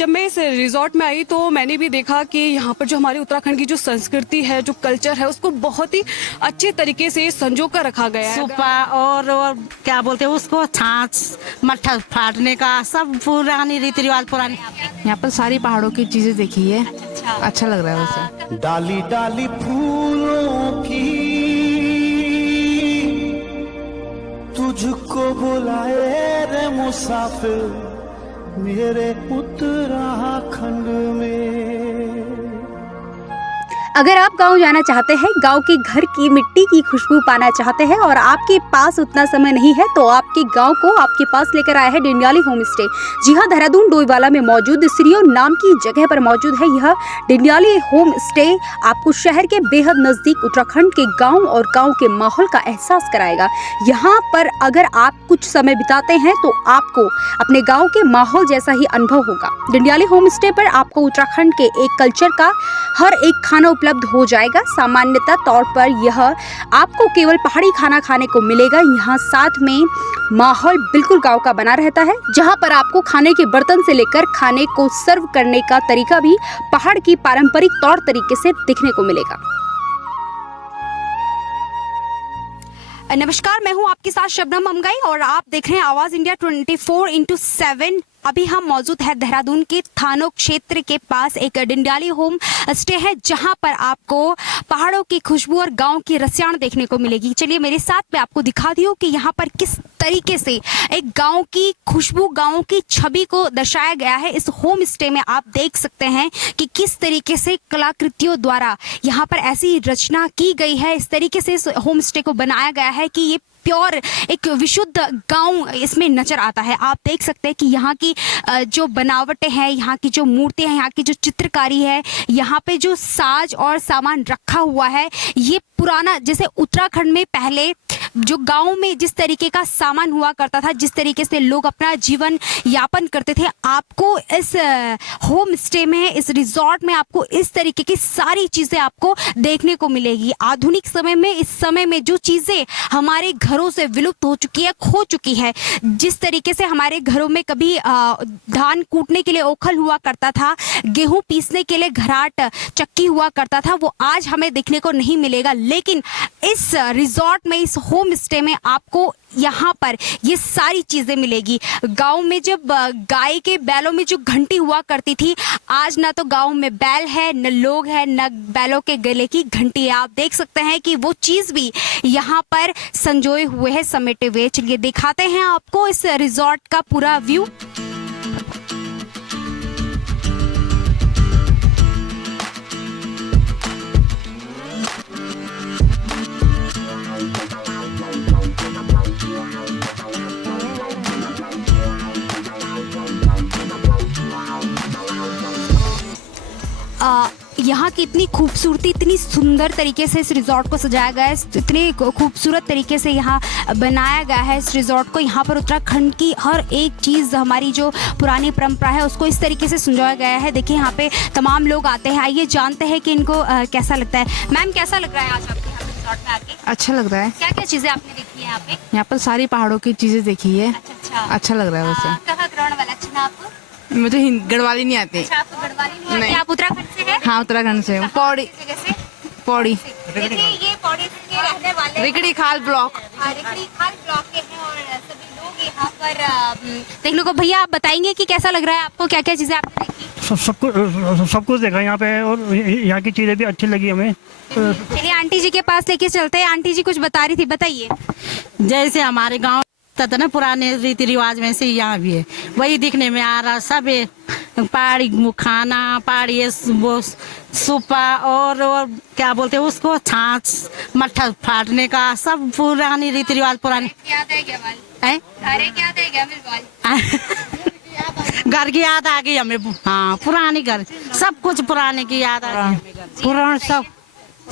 जब मैं इस रिजॉर्ट में आई तो मैंने भी देखा कि यहाँ पर जो हमारे उत्तराखंड की जो संस्कृति है, जो कल्चर है, उसको बहुत ही अच्छे तरीके से संजो कर रखा गया है। सुपा और क्या बोलते हैं उसको, छाछ मट्ठा फाड़ने का, सब पुरानी रीति रिवाज पुरानी। यहाँ पर सारी पहाड़ों की चीजें देखी है। अच्छा लग रहा है वैसे। डाली डाली फूलों की तुझको बुलाए रे मुसाफिर मेरे उत्तराखंड में। अगर आप गांव जाना चाहते हैं, गांव के घर की मिट्टी की खुशबू पाना चाहते हैं और आपके पास उतना समय नहीं है, तो आपके गांव को आपके पास लेकर आया है डिंडियाली होम स्टे। जी हां, देहरादून डोईवाला में मौजूद सिरियो नाम की जगह पर मौजूद है यह डिंडियाली होम स्टे। आपको शहर के बेहद नज़दीक उत्तराखंड के गाँव और गाँव के माहौल का एहसास कराएगा। यहाँ पर अगर आप कुछ समय बिताते हैं तो आपको अपने गाँव के माहौल जैसा ही अनुभव होगा। डिंडियाली होम स्टे पर आपको उत्तराखंड के एक कल्चर का हर एक खाना उपलब्ध हो जाएगा। सामान्यतः तौर पर यह आपको केवल पहाड़ी खाना खाने को मिलेगा। यहाँ साथ में माहौल बिल्कुल गांव का बना रहता है, जहाँ पर आपको खाने के बर्तन से लेकर खाने को सर्व करने का तरीका भी पहाड़ की पारंपरिक तौर तरीके से दिखने को मिलेगा। नमस्कार, मैं हूँ आपके साथ शबनम अमगाई और आप देख रहे हैं आवाज इंडिया 24/7। अभी हम मौजूद है देहरादून के थानो क्षेत्र के पास एक डिंडियाली होम स्टे है, जहां पर आपको पहाड़ों की खुशबू और गांव की रसियाण देखने को मिलेगी। चलिए मेरे साथ मैं आपको दिखा दी हूँ कि यहाँ पर किस तरीके से एक गांव की खुशबू, गांव की छवि को दर्शाया गया है। इस होम स्टे में आप देख सकते हैं कि किस तरीके से कलाकृतियों द्वारा यहाँ पर ऐसी रचना की गई है। इस तरीके से इस होम स्टे को बनाया गया है कि ये प्योर एक विशुद्ध गांव इसमें नजर आता है। आप देख सकते हैं कि यहाँ की जो बनावटें हैं, यहाँ की जो मूर्तियां हैं, यहाँ की जो चित्रकारी है, यहाँ पे जो साज और सामान रखा हुआ है, ये पुराना, जैसे उत्तराखंड में पहले जो गांव में जिस तरीके का सामान हुआ करता था, जिस तरीके से लोग अपना जीवन यापन करते थे, आपको इस होम स्टे में, इस रिजॉर्ट में आपको इस तरीके की सारी चीजें आपको देखने को मिलेगी। आधुनिक समय में, इस समय में जो चीजें हमारे घरों से विलुप्त हो चुकी है, खो चुकी है, जिस तरीके से हमारे घरों में कभी धान कूटने के लिए ओखल हुआ करता था, गेहूं पीसने के लिए घराट चक्की हुआ करता था, वो आज हमें देखने को नहीं मिलेगा। लेकिन इस रिजॉर्ट में, इस होम स्टे में आपको यहाँ पर ये सारी चीजें मिलेगी। गांव में जब गाय के बैलों में जो घंटी हुआ करती थी, आज ना तो गांव में बैल है, न लोग है, न बैलों के गले की घंटी है। आप देख सकते हैं कि वो चीज भी यहाँ पर संजोए हुए है, समेटे हुए। चलिए दिखाते हैं आपको इस रिजॉर्ट का पूरा व्यू। यहाँ की इतनी खूबसूरती, इतनी सुंदर तरीके से इस रिजॉर्ट को सजाया गया है, इतने खूबसूरत तरीके से यहाँ बनाया गया है इस रिजॉर्ट को। यहाँ पर उत्तराखंड की हर एक चीज़, हमारी जो पुरानी परंपरा है, उसको इस तरीके से संजोया गया है। देखिए यहाँ पे तमाम लोग आते हैं। आइए जानते हैं कि इनको कैसा लगता है। मैम, कैसा लग रहा है आज आपके यहाँ रिजॉर्ट में आके? अच्छा लग रहा है। क्या क्या चीज़ें आपने देखी है यहाँ पे? यहाँ पर सारी पहाड़ों की चीजें देखी है। अच्छा लग रहा है वैसे। कहाँ ग्राउंड वाला अच्छा आपको? मुझे गढ़वाली नहीं आती। अच्छा, आपको गढ़वाली नहीं आती? नहीं। आप उत्तराखंड से हैं? हाँ, उत्तराखंड से। पौड़ी। जगह से? पौड़ी देखिए ये पौड़ी के रहने वाले रिकड़ी खाल ब्लॉक। रिकड़ी खाल ब्लॉक के हैं और सभी लोग यहाँ पर देखने को। भैया आप बताएंगे कि कैसा लग रहा है आपको, क्या क्या चीजें आपने देखी? सब कुछ देखा यहाँ पे और यहाँ की चीज़ें भी अच्छी लगी हमें। चलिए आंटी जी के पास लेके चलते हैं। आंटी जी कुछ बता रही थी, बताइए। जैसे हमारे गांव था ना पुराने रीति रिवाज में से यहाँ भी है, वही दिखने में आ रहा। सब है पहाड़ी खाना, पहाड़ी वो सुपा और क्या बोलते हैं उसको, छाछ मट्ठा फाड़ने का, सब पुरानी रीति रिवाज पुरानी। याद है क्या वाल? अरे क्या है क्या घर की याद आ गई हमें। हाँ, पुरानी घर, सब कुछ पुराने की याद आ गई। पुराना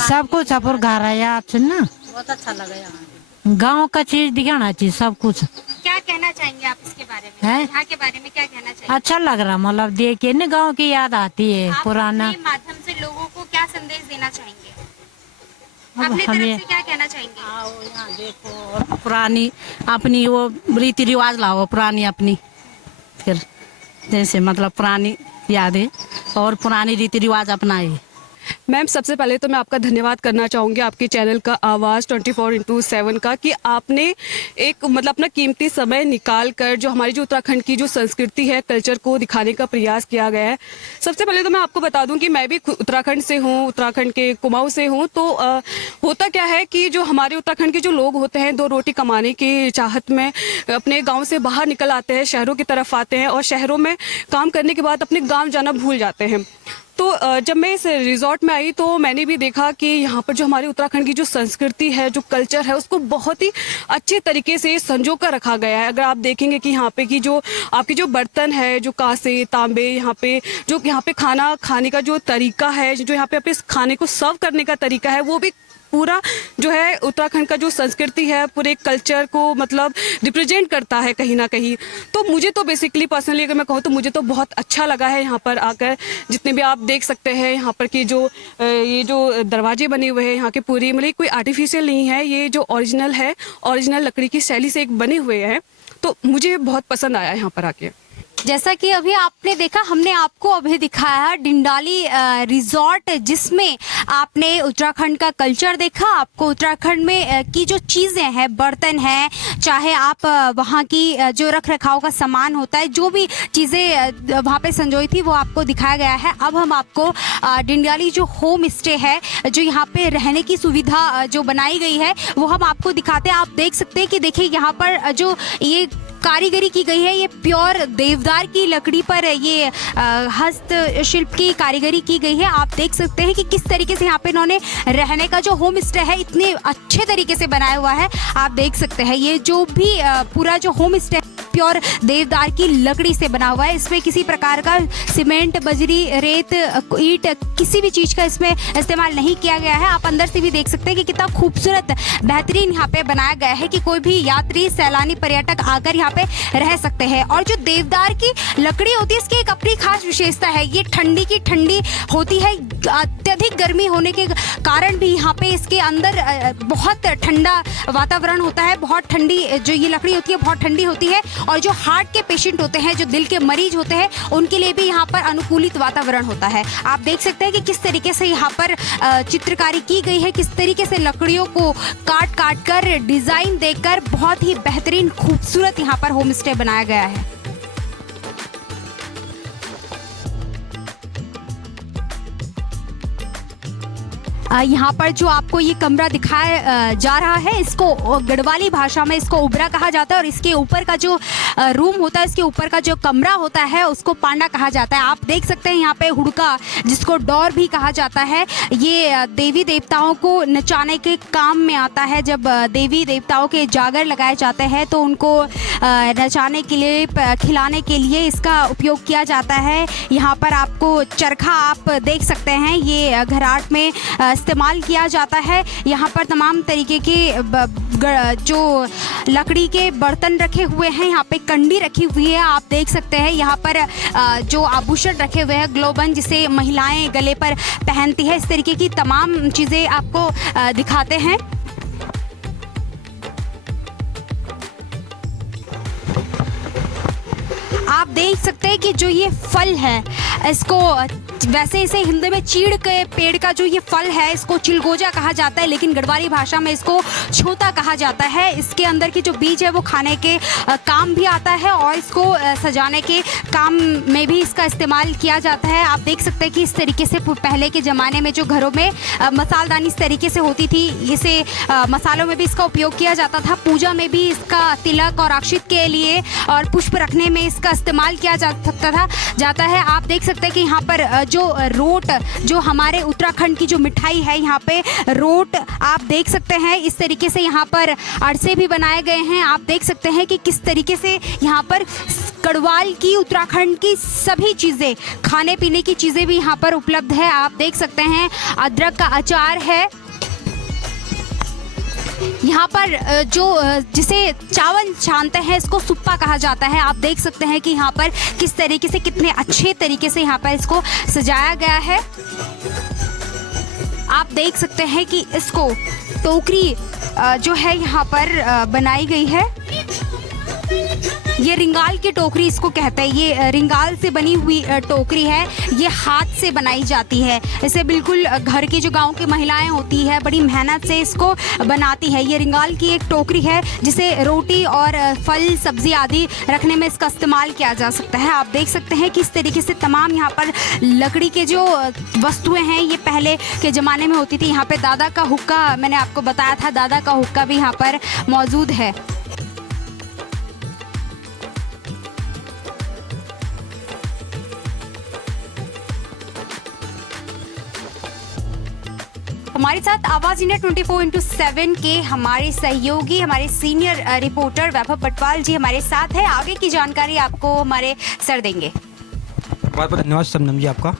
सब कुछ अपन घर आया ना, बहुत अच्छा लगा यहाँ। गांव का चीज दिखाना चाहिए सब कुछ। क्या कहना चाहेंगे आप इसके बारे में? है? यहाँ के बारे में क्या कहना चाहिए? अच्छा लग रहा, मतलब देख के ना गांव की याद आती है आप पुराना। अपने माध्यम से लोगों को क्या संदेश देना चाहेंगे? अब अपनी तरफ हमें से क्या कहना चाहेंगे? आओ यहाँ देखो, पुरानी अपनी वो रीति रिवाज लाओ, पुरानी अपनी, फिर जैसे मतलब पुरानी यादें और पुरानी रीति रिवाज अपनाए। मैम सबसे पहले तो मैं आपका धन्यवाद करना चाहूँगी आपके चैनल का आवाज़ 24x7 का कि आपने एक मतलब अपना कीमती समय निकाल कर जो हमारी जो उत्तराखंड की जो संस्कृति है कल्चर को दिखाने का प्रयास किया गया है। सबसे पहले तो मैं आपको बता दूं कि मैं भी उत्तराखंड से हूँ, उत्तराखंड के कुमाऊँ से हूँ। तो होता क्या है कि जो हमारे उत्तराखंड के जो लोग होते हैं दो रोटी कमाने की चाहत में अपने गाँव से बाहर निकल आते हैं, शहरों की तरफ आते हैं और शहरों में काम करने के बाद अपने गाँव जाना भूल जाते हैं। तो जब मैं इस रिजॉर्ट में आई तो मैंने भी देखा कि यहाँ पर जो हमारे उत्तराखंड की जो संस्कृति है, जो कल्चर है, उसको बहुत ही अच्छे तरीके से संजो कर रखा गया है। अगर आप देखेंगे कि यहाँ पे की जो आपके जो बर्तन है, जो कांसे तांबे, यहाँ पे खाना खाने का जो तरीका है, जो यहाँ पे अपने खाने को सर्व करने का तरीका है, वो भी पूरा जो है उत्तराखंड का जो संस्कृति है पूरे कल्चर को मतलब रिप्रेजेंट करता है कहीं ना कहीं। तो मुझे तो बेसिकली पर्सनली अगर मैं कहूँ तो मुझे तो बहुत अच्छा लगा है यहाँ पर आकर। जितने भी आप देख सकते हैं यहाँ पर की जो ये जो दरवाजे बने हुए हैं यहाँ के पूरी मतलब कोई आर्टिफिशियल नहीं है, ये जो ओरिजिनल है, ओरिजिनल लकड़ी की शैली से एक बने हुए हैं। तो मुझे बहुत पसंद आया यहाँ पर आके। जैसा कि अभी आपने देखा, हमने आपको अभी दिखाया डिंडाली रिजॉर्ट, जिसमें आपने उत्तराखंड का कल्चर देखा। आपको उत्तराखंड में की जो चीज़ें हैं, बर्तन हैं, चाहे आप वहाँ की जो रख रखाव का सामान होता है, जो भी चीज़ें वहाँ पे संजोई थी वो आपको दिखाया गया है। अब हम आपको डिंडाली जो होम स्टे है, जो यहाँ पे रहने की सुविधा जो बनाई गई है, वो हम आपको दिखाते हैं। आप देख सकते हैं कि देखिए यहाँ पर जो ये कारीगरी की गई है, ये प्योर देवदार की लकड़ी पर ये हस्तशिल्प की कारीगरी की गई है। आप देख सकते हैं कि किस तरीके से यहाँ पे इन्होंने रहने का जो होम स्टे है इतने अच्छे तरीके से बनाया हुआ है। आप देख सकते हैं ये जो भी पूरा जो होम स्टे प्योर देवदार की लकड़ी से बना हुआ है। इसमें किसी प्रकार का सीमेंट, बजरी, रेत, ईंट, किसी भी चीज़ का इसमें इस्तेमाल नहीं किया गया है। आप अंदर से भी देख सकते हैं कि कितना खूबसूरत बेहतरीन यहाँ पे बनाया गया है कि कोई भी यात्री, सैलानी, पर्यटक आकर यहाँ पे रह सकते हैं। और जो देवदार की लकड़ी होती है इसकी एक अपनी खास विशेषता है, ये ठंडी की ठंडी होती है। अत्यधिक गर्मी होने के कारण भी यहाँ पे इसके अंदर बहुत ठंडा वातावरण होता है। बहुत ठंडी जो ये लकड़ी होती है बहुत ठंडी होती है। और जो हार्ट के पेशेंट होते हैं, जो दिल के मरीज होते हैं, उनके लिए भी यहाँ पर अनुकूलित वातावरण होता है। आप देख सकते हैं कि किस तरीके से यहाँ पर चित्रकारी की गई है, किस तरीके से लकड़ियों को काट काट कर डिजाइन देकर बहुत ही बेहतरीन खूबसूरत यहाँ पर होम स्टे बनाया गया है। यहाँ पर जो आपको ये कमरा दिखाया जा रहा है, इसको गढ़वाली भाषा में इसको उबरा कहा जाता है। और इसके ऊपर का जो रूम होता है, इसके ऊपर का जो कमरा होता है, उसको पांडा कहा जाता है। आप देख सकते हैं यहाँ पे हुड़का, जिसको डोर भी कहा जाता है, ये देवी देवताओं को नचाने के काम में आता है। जब देवी देवताओं के जागर लगाए जाते हैं तो उनको नचाने के लिए, खिलाने के लिए इसका उपयोग किया जाता है। यहाँ पर आपको चरखा आप देख सकते हैं, ये घराट में इस्तेमाल किया जाता है। यहाँ पर तमाम तरीके के जो लकड़ी के बर्तन रखे हुए हैं, यहाँ पे कंडी रखी हुई है। आप देख सकते हैं यहाँ पर जो आभूषण रखे हुए हैं, ग्लोबन, जिसे महिलाएं गले पर पहनती है, इस तरीके की तमाम चीज़ें आपको दिखाते हैं। आप देख सकते हैं कि जो ये फल है, इसको वैसे इसे हिंदी में चीड़ के पेड़ का जो ये फल है इसको चिलगोजा कहा जाता है, लेकिन गढ़वाली भाषा में इसको छोता कहा जाता है। इसके अंदर की जो बीज है वो खाने के काम भी आता है और इसको सजाने के काम में भी इसका इस्तेमाल किया जाता है। आप देख सकते हैं कि इस तरीके से पहले के ज़माने में जो घरों में मसालदानी इस तरीके से होती थी, इसे मसालों में भी इसका उपयोग किया जाता था। पूजा में भी इसका तिलक और अक्षित के लिए और पुष्प रखने में इसका इस्तेमाल किया जाता है। आप देख सकते हैं कि यहाँ पर जो रोट, जो हमारे उत्तराखंड की जो मिठाई है, यहाँ पे रोट आप देख सकते हैं। इस तरीके से यहाँ पर अरसे भी बनाए गए हैं। आप देख सकते हैं कि किस तरीके से यहाँ पर गढ़वाल की, उत्तराखंड की सभी चीज़ें, खाने पीने की चीज़ें भी यहाँ पर उपलब्ध है। आप देख सकते हैं अदरक का अचार है। यहाँ पर जो जिसे चावल छानते हैं इसको सुप्पा कहा जाता है। आप देख सकते हैं कि यहाँ पर किस तरीके से, कितने अच्छे तरीके से यहाँ पर इसको सजाया गया है। आप देख सकते हैं कि इसको टोकरी जो है यहाँ पर बनाई गई है। ये रिंगाल की टोकरी इसको कहते हैं। ये रिंगाल से बनी हुई टोकरी है। ये हाथ से बनाई जाती है। इसे बिल्कुल घर की जो गांव की महिलाएं होती है बड़ी मेहनत से इसको बनाती है। ये रिंगाल की एक टोकरी है जिसे रोटी और फल सब्जी आदि रखने में इसका इस्तेमाल किया जा सकता है। आप देख सकते हैं किस तरीके से तमाम यहाँ पर लकड़ी के जो वस्तुएं हैं ये पहले के ज़माने में होती थी। यहाँ पे दादा का हुक्का मैंने आपको बताया था, दादा का हुक्का भी यहाँ पर मौजूद है। हमारे साथ आवाज इंडिया 24/7 के हमारे सहयोगी, हमारे सीनियर रिपोर्टर वैभव पटवाल जी हमारे साथ है। आगे की जानकारी आपको हमारे सर देंगे। बहुत बहुत धन्यवाद शबनम जी आपका।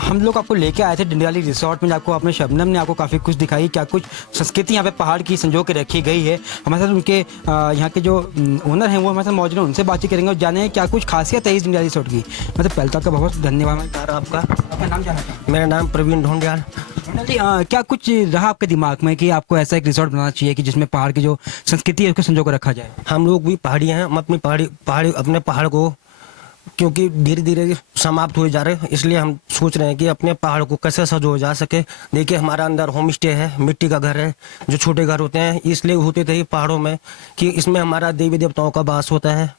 हम लोग आपको लेके आए थे डिंडियाली रिसोर्ट में, आपको अपने शबनम ने आपको काफ़ी कुछ दिखाई, क्या कुछ संस्कृति यहाँ पे पहाड़ की संजो के रखी गई है। हमारे साथ उनके यहाँ के जो ओनर हैं वो हमारे साथ मौजूद हैं, उनसे बातचीत करेंगे और जाने क्या कुछ खासियत है इस डिंडियाली रिसोर्ट की। मतलब पहले तो आपका बहुत धन्यवाद। आपका नाम जाना था? मेरा नाम प्रवीण ढोंडियाल। जी क्या कुछ रहा आपके दिमाग में कि आपको ऐसा एक रिसोर्ट बनाना चाहिए कि जिसमें पहाड़ की जो संस्कृति है उसको संजो कर रखा जाए? हम लोग भी पहाड़ी हैं, हम अपनी अपने पहाड़ को क्योंकि धीरे धीरे समाप्त हुए जा रहे हैं, इसलिए हम सोच रहे हैं कि अपने पहाड़ को कैसे सजोया जा सके। देखिए हमारा अंदर होम स्टे है, मिट्टी का घर है, जो छोटे घर होते हैं इसलिए होते थे पहाड़ों में कि इसमें हमारा देवी देवताओं का वास होता है।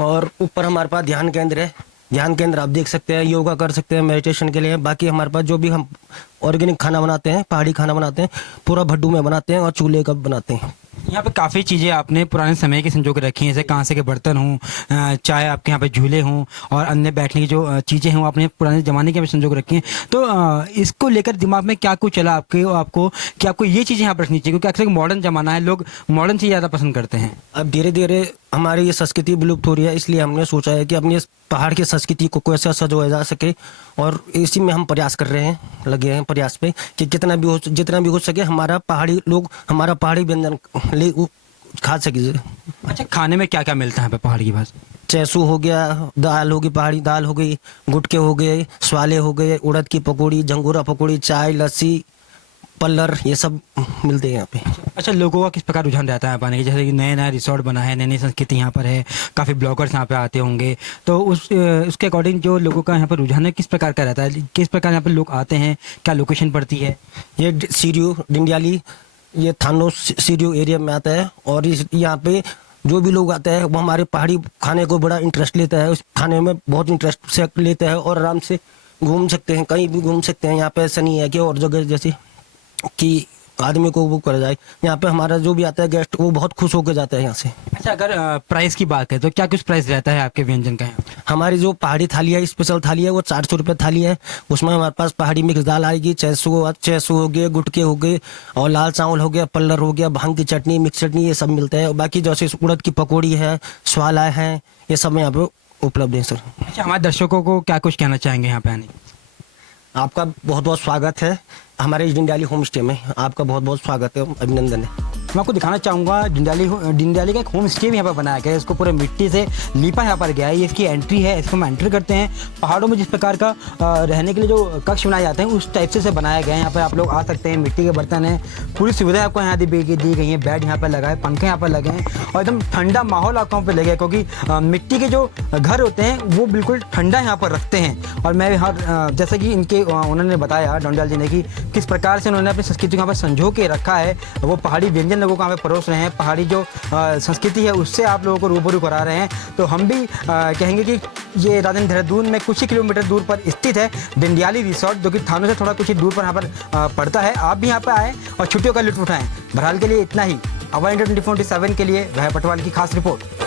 और ऊपर हमारे पास ध्यान केंद्र है, ध्यान केंद्र आप देख सकते हैं, योगा कर सकते हैं मेडिटेशन के लिए। बाकी हमारे पास जो भी हम ऑर्गेनिक खाना बनाते हैं, पहाड़ी खाना बनाते हैं, पूरा भड्डू में बनाते हैं और चूल्हे का बनाते हैं। यहाँ पे काफ़ी चीज़ें आपने पुराने समय की संजो के रखी हैं, जैसे कांसे के बर्तन हों, चाय आपके यहाँ पे झूले हों और अन्य बैठने की जो चीज़ें हैं वो आपने पुराने ज़माने के संजो के रखी हैं। तो इसको लेकर दिमाग में क्या कुछ चला आपको कि आपको ये चीज़ें यहाँ पर रखनी चाहिए? क्योंकि अक्सर मॉडर्न ज़माना है, लोग मॉडर्न चीज़ ज़्यादा पसंद करते हैं। अब धीरे धीरे हमारी ये संस्कृति विलुप्त हो रही है, इसलिए हमने सोचा है कि अपनी पहाड़ की संस्कृति को कैसे सजोया जा सके और इसी में हम प्रयास कर रहे हैं, लगे हैं प्रयास पे कि जितना भी हो सके हमारा पहाड़ी लोग हमारा पहाड़ी व्यंजन खा सके। अच्छा, खाने में क्या क्या मिलता है यहाँ पे पहाड़ की भाषा? चैसू हो गया, दाल होगी, पहाड़ी दाल हो गई, गुटके हो गए, स्वाले हो गए, उड़द की पकौड़ी, झंगोरा पकौड़ी, चाय, लस्सी, पल्लर, ये सब मिलते हैं यहाँ पे। अच्छा, लोगों का किस प्रकार रुझान रहता है पाने के? जैसे कि नया रिसोर्ट बना है, नई संस्कृति यहाँ पर है, काफ़ी ब्लॉगर्स यहाँ पे आते होंगे, तो उसके अकॉर्डिंग जो लोगों का यहाँ पर रुझान है किस प्रकार का रहता है? किस प्रकार यहाँ पर लोग आते हैं, क्या लोकेशन पड़ती है? ये सीरियो डिंडियाली, ये थानो सीरियो एरिया में आता है और यहाँ पे जो भी लोग आते हैं वो हमारे पहाड़ी खाने को बड़ा इंटरेस्ट लेता है, उस खाने में बहुत इंटरेस्ट से लेता है और आराम से घूम सकते हैं, कहीं भी घूम सकते हैं। यहाँ पे ऐसा नहीं है कि और जगह जैसे कि आदमी को वो कर जाए। यहाँ पे हमारा जो भी आता है गेस्ट वो बहुत खुश होकर जाता है यहाँ से। अच्छा, अगर प्राइस की बात है तो क्या कुछ प्राइस रहता है आपके व्यंजन का? हमारी जो पहाड़ी थाली है, स्पेशल थाली है, वो 400 रुपये थाली है। उसमें हमारे पास पहाड़ी मिक्स दाल आएगी, चैसू हो गए, गुटके हो गए और लाल चावल हो गया, पल्लर हो गया, भांग की चटनी, मिक्स चटनी, ये सब मिलता है। और बाकी जैसे उड़द की पकौड़ी है, स्वाला है, ये सब यहाँ पे उपलब्ध है सर। अच्छा, हमारे दर्शकों को क्या कुछ कहना चाहेंगे यहाँ पे आने? आपका बहुत बहुत स्वागत है हमारे डिंडियाली होम स्टे में, आपका बहुत बहुत स्वागत है, अभिनंदन है। मैं आपको दिखाना चाहूँगा डिंडियाली का एक होम स्टे भी यहाँ पर बनाया गया है, इसको पूरे मिट्टी से लीपा यहाँ पर गया है। ये इसकी एंट्री है, इसको हम एंट्री करते हैं। पहाड़ों में जिस प्रकार का रहने के लिए जो कक्ष बनाए जाते हैं उस टाइप से बनाया गया है। यहाँ पर आप लोग आ सकते हैं, मिट्टी के बर्तन हैं, पूरी सुविधा आपको यहाँ दी गई है। बेड यहाँ पर लगा है, पंखे यहाँ पर लगे हैं और एकदम ठंडा माहौल आपको यहाँ पर लगे, क्योंकि मिट्टी के जो घर होते हैं वो बिल्कुल ठंडा यहाँ पर रखते हैं। और मैं जैसे कि इनके उन्होंने बताया डिंडियाल जी ने कि किस प्रकार से उन्होंने अपनी संस्कृति को यहाँ पर संजो के रखा है, वो पहाड़ी व्यंजन लोगों को यहाँ पे परोस रहे हैं, पहाड़ी जो संस्कृति है उससे आप लोगों को रूबरू करा रहे हैं। तो हम भी कहेंगे कि ये राजधानी देहरादून में कुछ ही किलोमीटर दूर पर स्थित है डिंडियाली रिसोर्ट, जो कि थानों से थोड़ा कुछ ही दूर पर यहाँ पर पड़ता है। आप भी यहाँ पर आएँ और छुट्टियों का लुत्फ उठाएँ। बहरहाल के लिए इतना ही। आवाज इंडिया 24/7 के लिए वैभव पटवाल की खास रिपोर्ट।